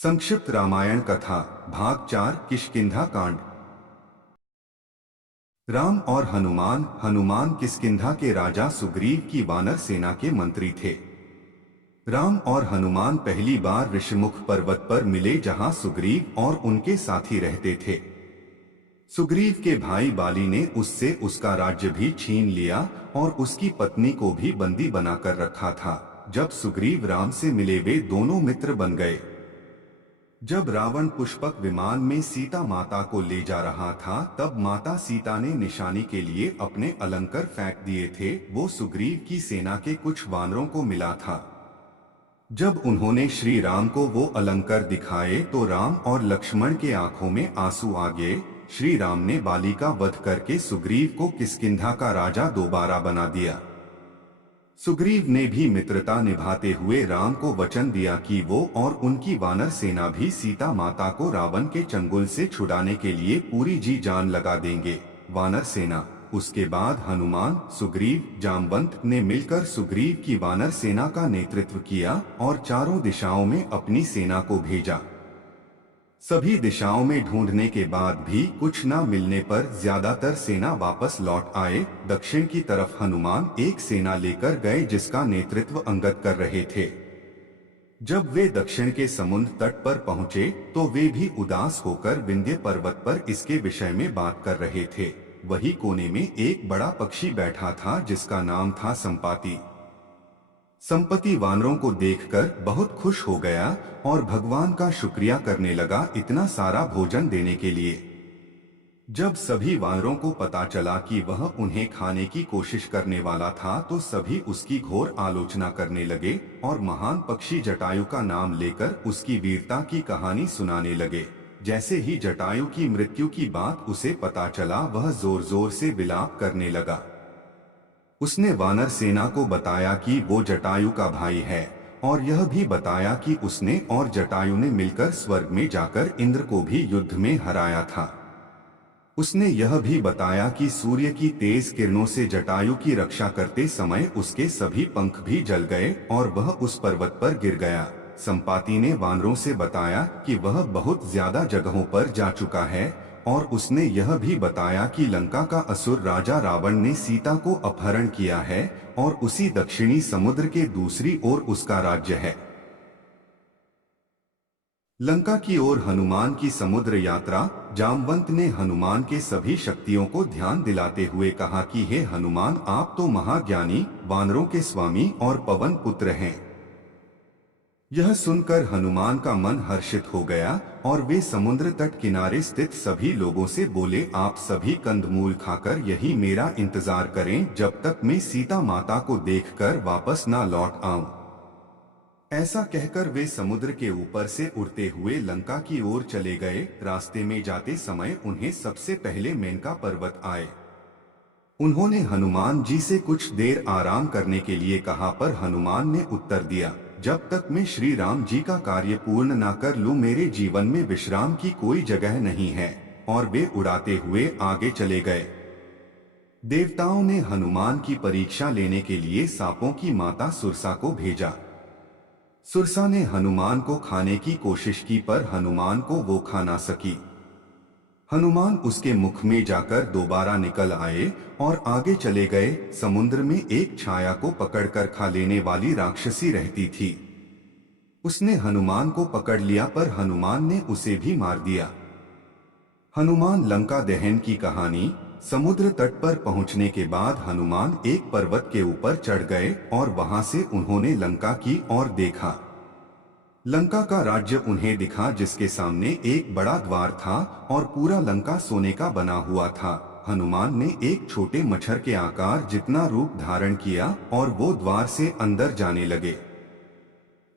संक्षिप्त रामायण कथा भाग 4 किष्किंधा कांड। राम और हनुमान। हनुमान किष्किंधा के राजा सुग्रीव की वानर सेना के मंत्री थे। राम और हनुमान पहली बार ऋषिमुख पर्वत पर मिले, जहां सुग्रीव और उनके साथी रहते थे। सुग्रीव के भाई बाली ने उससे उसका राज्य भी छीन लिया और उसकी पत्नी को भी बंदी बनाकर रखा था। जब सुग्रीव राम से मिले, वे दोनों मित्र बन गए। जब रावण पुष्पक विमान में सीता माता को ले जा रहा था, तब माता सीता ने निशानी के लिए अपने अलंकर फेंक दिए थे। वो सुग्रीव की सेना के कुछ वानरों को मिला था। जब उन्होंने श्री राम को वो अलंकर दिखाए, तो राम और लक्ष्मण के आंखों में आंसू आ गए। श्री राम ने बाली का वध करके सुग्रीव को किष्किंधा का राजा दोबारा बना दिया। सुग्रीव ने भी मित्रता निभाते हुए राम को वचन दिया कि वो और उनकी वानर सेना भी सीता माता को रावण के चंगुल से छुड़ाने के लिए पूरी जी जान लगा देंगे। वानर सेना। उसके बाद हनुमान, सुग्रीव, जामवंत ने मिलकर सुग्रीव की वानर सेना का नेतृत्व किया और चारों दिशाओं में अपनी सेना को भेजा। सभी दिशाओं में ढूंढने के बाद भी कुछ न मिलने पर ज्यादातर सेना वापस लौट आए। दक्षिण की तरफ हनुमान एक सेना लेकर गए, जिसका नेतृत्व अंगद कर रहे थे। जब वे दक्षिण के समुद्र तट पर पहुंचे, तो वे भी उदास होकर विंध्य पर्वत पर इसके विषय में बात कर रहे थे। वही कोने में एक बड़ा पक्षी बैठा था, जिसका नाम था संपाति। संपत्ति वानरों को देखकर बहुत खुश हो गया और भगवान का शुक्रिया करने लगा, इतना सारा भोजन देने के लिए। जब सभी वानरों को पता चला कि वह उन्हें खाने की कोशिश करने वाला था, तो सभी उसकी घोर आलोचना करने लगे और महान पक्षी जटायु का नाम लेकर उसकी वीरता की कहानी सुनाने लगे। जैसे ही जटायु की मृत्यु की बात उसे पता चला, वह जोर जोर से विलाप करने लगा। उसने वानर सेना को बताया कि वो जटायु का भाई है, और यह भी बताया कि उसने और जटायु ने मिलकर स्वर्ग में जाकर इंद्र को भी युद्ध में हराया था। उसने यह भी बताया कि सूर्य की तेज किरणों से जटायु की रक्षा करते समय उसके सभी पंख भी जल गए और वह उस पर्वत पर गिर गया। संपाति ने वानरों से बताया कि वह बहुत ज्यादा जगहों पर जा चुका है, और उसने यह भी बताया कि लंका का असुर राजा रावण ने सीता को अपहरण किया है और उसी दक्षिणी समुद्र के दूसरी ओर उसका राज्य है। लंका की ओर हनुमान की समुद्र यात्रा। जामवंत ने हनुमान के सभी शक्तियों को ध्यान दिलाते हुए कहा कि हे हनुमान, आप तो महाज्ञानी, वानरों के स्वामी और पवन पुत्र हैं। यह सुनकर हनुमान का मन हर्षित हो गया और वे समुद्र तट किनारे स्थित सभी लोगों से बोले, आप सभी कंदमूल खाकर यही मेरा इंतजार करें, जब तक मैं सीता माता को देखकर वापस ना लौट आऊं। ऐसा कहकर वे समुद्र के ऊपर से उड़ते हुए लंका की ओर चले गए। रास्ते में जाते समय उन्हें सबसे पहले मेनका पर्वत आए। उन्होंने हनुमान जी से कुछ देर आराम करने के लिए कहा, पर हनुमान ने उत्तर दिया, जब तक मैं श्री राम जी का कार्य पूर्ण ना कर लूं, मेरे जीवन में विश्राम की कोई जगह नहीं है। और वे उड़ाते हुए आगे चले गए। देवताओं ने हनुमान की परीक्षा लेने के लिए सांपों की माता सुरसा को भेजा। सुरसा ने हनुमान को खाने की कोशिश की, पर हनुमान को वो खा ना सकी। हनुमान उसके मुख में जाकर दोबारा निकल आए और आगे चले गए। समुद्र में एक छाया को पकड़कर खा लेने वाली राक्षसी रहती थी। उसने हनुमान को पकड़ लिया, पर हनुमान ने उसे भी मार दिया। हनुमान लंका दहन की कहानी। समुद्र तट पर पहुंचने के बाद हनुमान एक पर्वत के ऊपर चढ़ गए और वहां से उन्होंने लंका की ओर देखा। लंका का राज्य उन्हें दिखा, जिसके सामने एक बड़ा द्वार था और पूरा लंका सोने का बना हुआ था। हनुमान ने एक छोटे मच्छर के आकार जितना रूप धारण किया और वो द्वार से अंदर जाने लगे।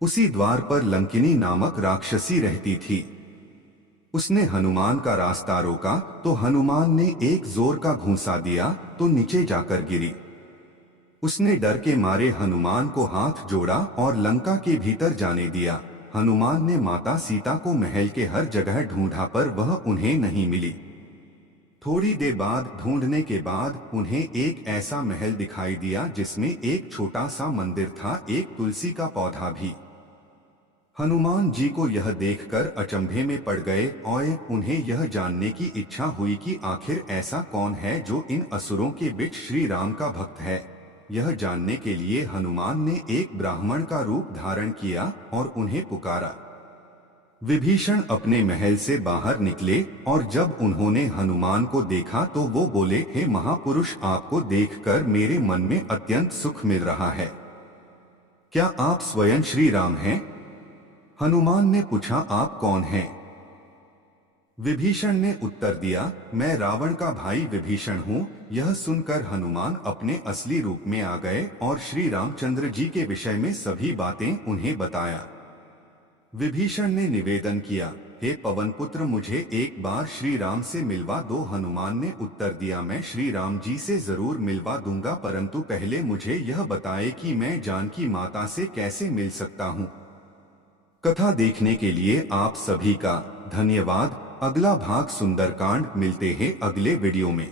उसी द्वार पर लंकिनी नामक राक्षसी रहती थी। उसने हनुमान का रास्ता रोका तो हनुमान ने एक जोर का घूंसा दिया तो नीचे जाकर गिरी। उसने डर के मारे हनुमान को हाथ जोड़ा और लंका के भीतर जाने दिया। हनुमान ने माता सीता को महल के हर जगह ढूंढा, पर वह उन्हें नहीं मिली। थोड़ी देर बाद ढूंढने के बाद उन्हें एक ऐसा महल दिखाई दिया जिसमें एक छोटा सा मंदिर था, एक तुलसी का पौधा भी। हनुमान जी को यह देखकर अचंभे में पड़ गए और उन्हें यह जानने की इच्छा हुई कि आखिर ऐसा कौन है जो इन असुरों के बीच श्री राम का भक्त है। यह जानने के लिए हनुमान ने एक ब्राह्मण का रूप धारण किया और उन्हें पुकारा। विभीषण अपने महल से बाहर निकले और जब उन्होंने हनुमान को देखा तो वो बोले, हे महापुरुष, आपको देखकर मेरे मन में अत्यंत सुख मिल रहा है। क्या आप स्वयं श्री राम हैं? हनुमान ने पूछा, आप कौन हैं? विभीषण ने उत्तर दिया, मैं रावण का भाई विभीषण हूँ। यह सुनकर हनुमान अपने असली रूप में आ गए और श्री रामचंद्र जी के विषय में सभी बातें उन्हें बताया। विभीषण ने निवेदन किया, हे पवनपुत्र, मुझे एक बार श्री राम से मिलवा दो। हनुमान ने उत्तर दिया, मैं श्री राम जी से जरूर मिलवा दूंगा, परंतु पहले मुझे यह बताए कि मैं जानकी माता से कैसे मिल सकता हूँ। कथा देखने के लिए आप सभी का धन्यवाद। अगला भाग सुंदरकांड मिलते हैं अगले वीडियो में।